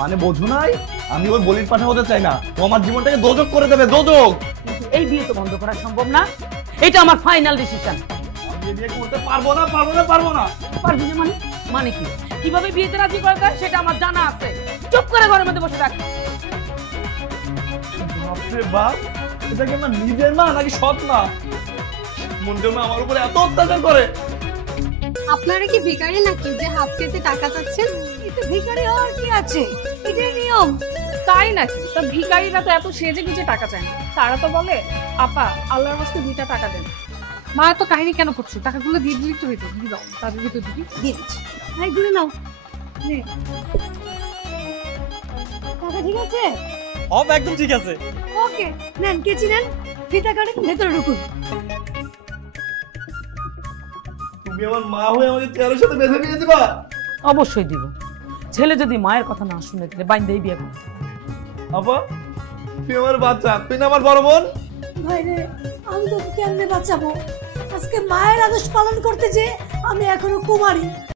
মানে বোঝো নাই, আমি ওই বলির পাঠা হতে চাই না, ও আমার জীবনটাকে দোজক করে দেবে, দোজক। এই বিয়ে তো বন্ধ করা সম্ভব না, এটা আমার ফাইনাল ডিসিশন। আমি বিয়ে করতে পারবো না, পারবো না, পারবো না। পারবি না মানে? মানে কি? কিভাবে বিয়েতে রাজি করা যায় সেটা আমার জানা আছে। চুপ করে ঘরের মধ্যে বসে থাক। বাপরে বাপ, এটা কি আমার নিজের মা নাকি সৎ মা? মন্দির মা আমার উপরে এত অত্যাচার করে। আপনারা কি ভিখারি নাকি যে হাফ পেতে টাকা চাচ্ছেন? এটা ভিখারি হওয়ার কি আছে, এটাই নিয়ম। তাই নাকি? তা ভিখারিরা তো এত সেজে গুজে টাকা চায় না, তারা তো বলে আপা আল্লাহর রাস্তায় 2টা টাকা দেন। মা এত কাহিনী কেন করছো? টাকাগুলো দিয়ে দিলি তো হইতো, দিয়ে দাও, তাদের ভিতর দিবি। দিয়ে দিচ্ছি, ভাই ঘুরে নাও। নে। টাকা ঠিক আছে? অব একদম ঠিক আছে। ওকে, নেন কেচি নেন, ফিতা কাটেন, ভেতরে ঢুকুন। তুমি আমার মা হয়ে আমাকে চেয়ারের সাথে বেঁধে নিয়ে দিবা? অবশ্যই দিব। ছেলে যদি মায়ের কথা না শুনে তাহলে বাইন্দেই বিয়ে করবে। আপা, তুই আমার বাচ্চা, তুই না আমার বড় বোন। ভাই রে, আমি তোকে কেমনে বাঁচাবো? আজকে মায়ের আদেশ পালন করতে যে আমি এখনো কুমারী।